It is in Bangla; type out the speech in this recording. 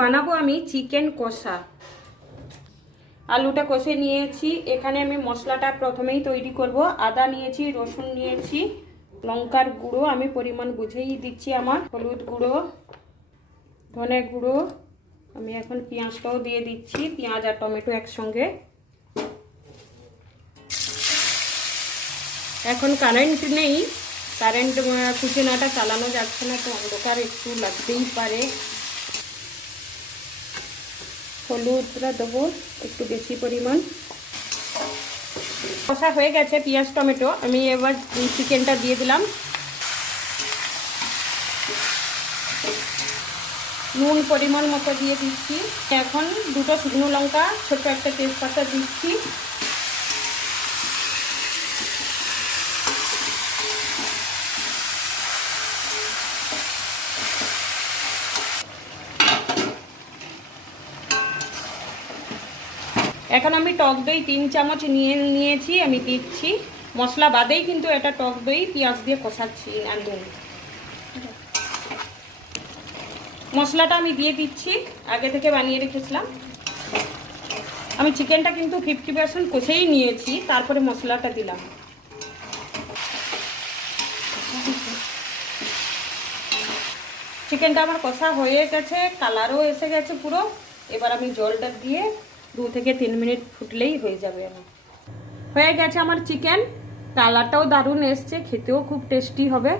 বানাবো আমি চিকেন কষা। আলুটা কষে নিয়েছি। এখানে আমি মশলাটা প্রথমেই তৈরি করব। আদা নিয়েছি, রসুন নিয়েছি, লঙ্কার গুঁড়ো আমি পরিমাণ বুঝেই দিচ্ছি, আমার হলুদ গুঁড়ো, ধনে গুঁড়ো। আমি এখন পেঁয়াজটাও দিয়ে দিচ্ছি, পেঁয়াজ আর টমেটো একসঙ্গে। এখন কারেন্ট নেই, কারেন্ট কুচিনাটা চালানো যাচ্ছে না, তো অন্ধকার একটু লাগতেই পারে। হলুদটা দেবো একটু বেশি পরিমাণ। কষা হয়ে গেছে পেঁয়াজ টমেটো, আমি এবার চিকেনটা দিয়ে দিলাম। নুন পরিমাণ মতো দিয়ে দিচ্ছি। এখন দুটো শুকনো লঙ্কা, ছোট একটা তেজপাতা দিচ্ছি। এখন আমি টক দই 3 চামচ নিয়েছি, আমি দিচ্ছি। মশলা বাদেই কিন্তু এটা টক দই, পেঁয়াজ দিয়ে কষাচ্ছি একদম। মশলাটা আমি দিয়ে দিচ্ছি, আগে থেকে বানিয়ে রেখেছিলাম। আমি চিকেনটা কিন্তু 50% কষেই নিয়েছি, তারপরে মশলাটা দিলাম। চিকেনটা আমার কষা হয়ে গেছে, কালারও এসে গেছে পুরো। এবার আমি জলটা দিয়ে 2 থেকে 3 মিনিট ফুটলেই হয়ে যাবে। হয়ে গেছে আমার চিকেন, কালারটাও দারুণ এসছে, খেতেও খুব টেস্টি হবে।